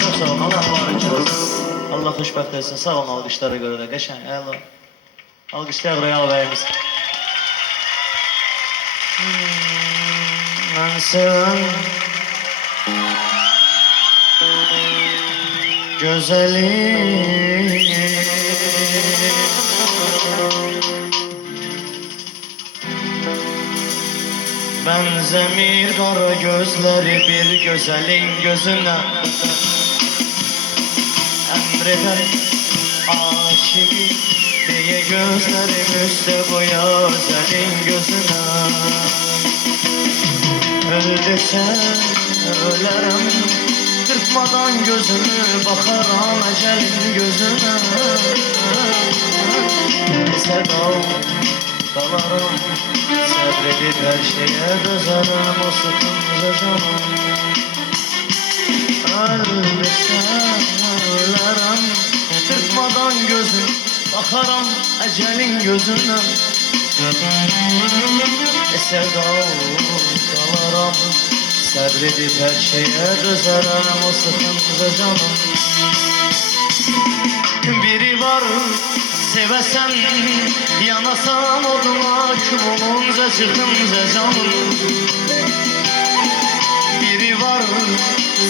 Çok sağ olun, Allah mübarek olsun. Allah xoşbəxt etsin, sağ olun alqışlara görə də, qəşəng, əla. Alqışlayaq Royal bəyimiz. Mən sevən gözəlim benzemir qara gözləri bir gözəlin gözünə Əmreder aşıqı deyə gözlərim üstə qoyar sənin gözünə Öl desən ölərəm Qırpmadan gözümü baxaram əcəlin gözünə Sədal qalarım Səbr edib hər şeyə dözərəm o sıxınca canım Öl desən ölərəm Qırpmadan gözüm baxaram əcəlin gözünə Sədal qalarım Səbr edib hər şeyə dözərəm o sıxınca canım Biri var sevəsən Yanasan oduna kül olunca çıxınca canım Biri var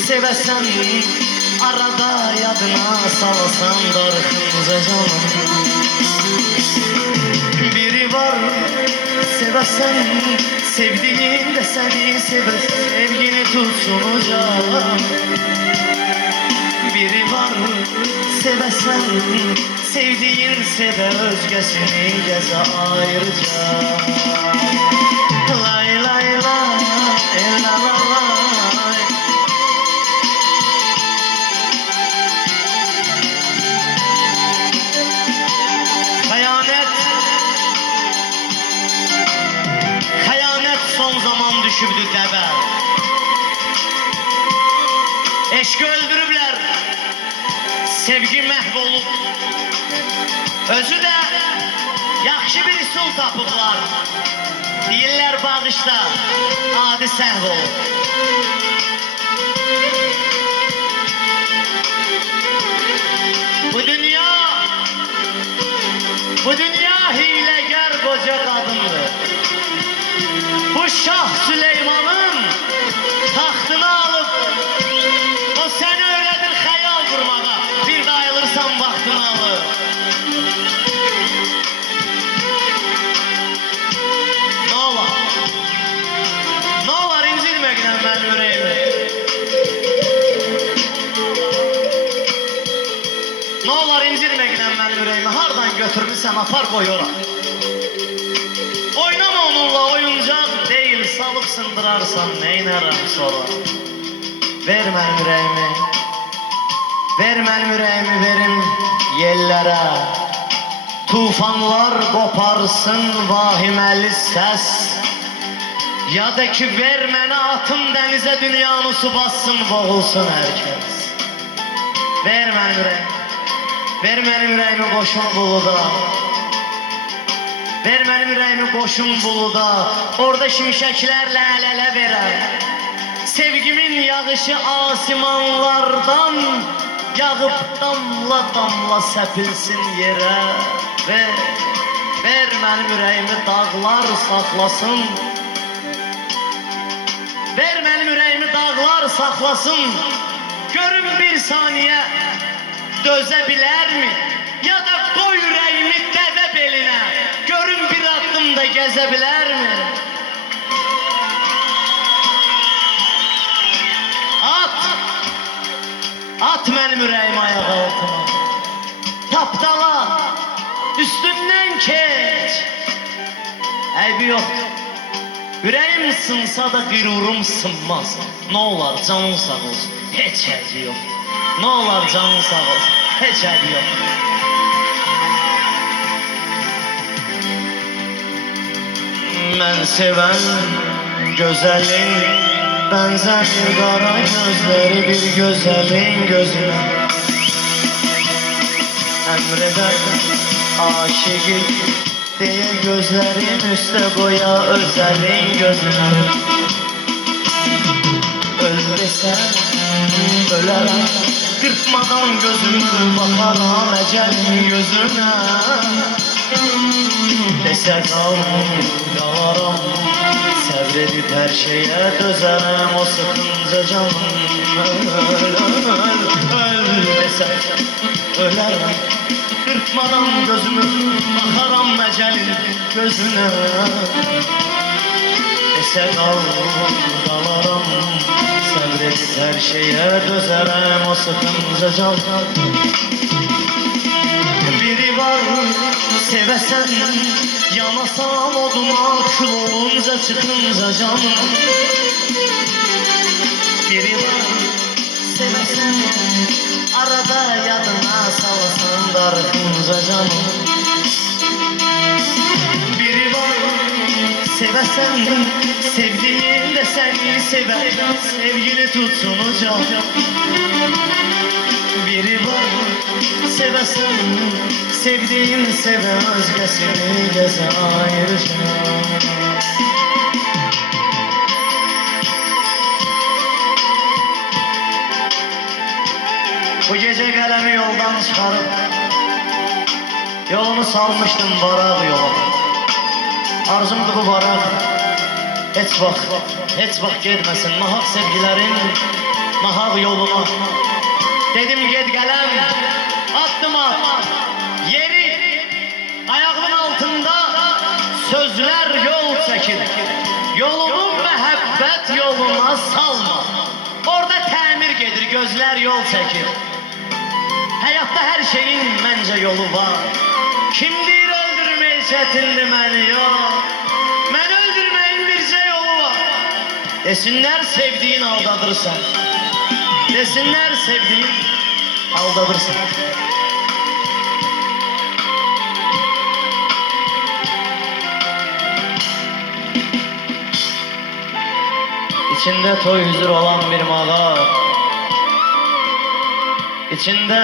sevəsən Arada yadına salasan darıxınca canım Biri var sevəsən Sevdiğin de seni sever Sevgini tutsun ocağım Biri var sevesen Sevdiğinse de özgesini geze ayrıca Lay lay lay la la lay Son zaman düşübdü dəbə Eşqi öldürüblər Sevgi məhv olub Özü də yaxşı bir üsul tapıblar Deyirlər bağışda adi səhv olub Bu dünya hiləgər qoca qadındır Bu Şah Süleyman'ın taxtını alıp O seni öyledir xəyal vurmağa Bir də ayılırsan vaxtını alır Ne olar incilməklə mənim ürəyimi Ne olar incilməklə mənim ürəyimi Hardan götürmüsən apar qoy ora Oynama onunla oyuncaq değil Salıp sındırarsan neynərəm sonra Ver mənim ürəyimi Ver mənim ürəyimi verim yellərə Tufanlar qoparsın vahiməli səs Ya da ki ver mənə atım dənizə Dünyanı su bassın boğulsun hər kəs Ver mənim ürəyimi Ver mənim ürəyimi qoşun buluda Ver mənim ürəyimi qoşun buluda Orada şimşəklərlə əl-ələ verər Sevgimin yağışı asimanlardan Yağıb damla damla səpilsin yerə Ver mənim ürəyimi dağlar saxlasın Ver mənim ürəyimi dağlar saxlasın Görüm bir saniyə dözə bilərmi Ya da qoy ürəyimi dəvə belinə Görüm bir addım da gəzə bilərmi At mənim ürəyimi ayağa altıma Tapdala Üstümdən keç Əybi yoxdur Ürəyim sınsa da qürurum sınmaz Nə olar canın sağ olsun Heç əybi yox Nə olar canın sağ olsun Heç əybi yox Mən sevən gözəlin Benzemir qara gözləri bir gözəlin gözünə Əmreder aşık diye gözlerin üste koya özelin gözüne. Öl desem ölerim, kırpmadan gözümü bakaram ecelin gözüne. Dese kalaram, sabredip her şeye dözerem, o sıkınca canım. Öl dese ölerim, kırpmadan gözümü bakaram ecelin gözüne. Dese kalaram, sabredip her şeye dözerem, o sıkınca canım. Biri var sevesen, yanasan oduma, kül olunca çıkınca canım. Biri var sevesen, arada yadına salasan, darıkınca canım. Biri var sevesen, sevdiğin de seni sever, sevgili tutunacak. Biri var sevesen, sevdiğin sever, özgesini geze ayıracak. Bu gece kalemi yoldan çıkarıp yolumu salmıştım varak yola. Arzumdu bu varak hiç vaxt getmesin nahaq sevgilerin nahaq yoluna. Dedim ged gelem, attım at, yeri ayağımın altında sözler yol çekir. Yolumu mehabbet yoluna salma, orada təmir gedir, gözler yol çekir. Hayatta her şeyin bence yolu var. Kimdir öldürmeyi çetindir beni yok. Ben öldürmeyin birce yolu var. Desinler sevdiğin aldadırsan, desinler sevdiğin aldadırsan. İçinde toy huzur olan bir mağar, İçinde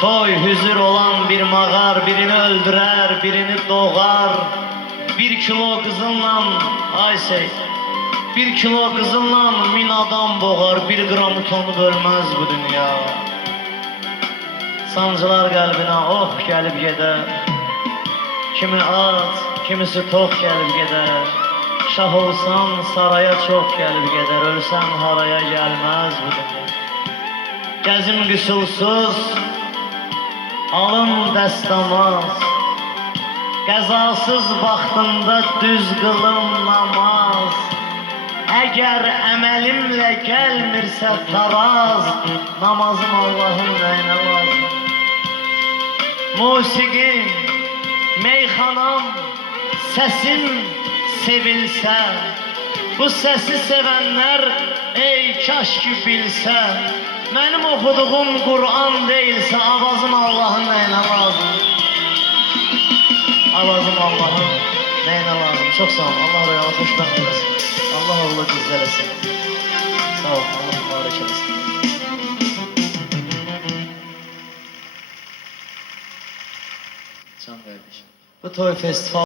toy huzur olan bir mağar, birini öldürer, birini doğar. 1 kilo kızınla, ay şey, 1 kilo kızınla 1000 adam boğar, 1 gram utanıp ölmez bu dünya. Sancılar kalbine oh gelip gider, kimi aç, kimisi tok gelip gider. Şah olsan saraya çok gelip gider, ölsen haraya gelmez bu dünya. Gəzim qüsulsuz, alın dəstəmaz, qəzasız vaxtında düz qılım namaz. Əgər əməlimlə gəlmirsə taraz, namazım Allahın nəyinə lazım. Musiqim, meyxanam, səsim sevilsə, bu səsi sevənlər ey kaş ki bilsə, benim okuduğum Kur'an değilse avazım Allah'ın neyine lazım? Avazım Allah'ın neyine lazım? Çok sağ olun. Allah rüyalı hoşbəxt eləsin. Allah oğlu qızlar eləsin. Sağ olun. Allah mübarək eləsin. Can kardeşim. Bu toy festival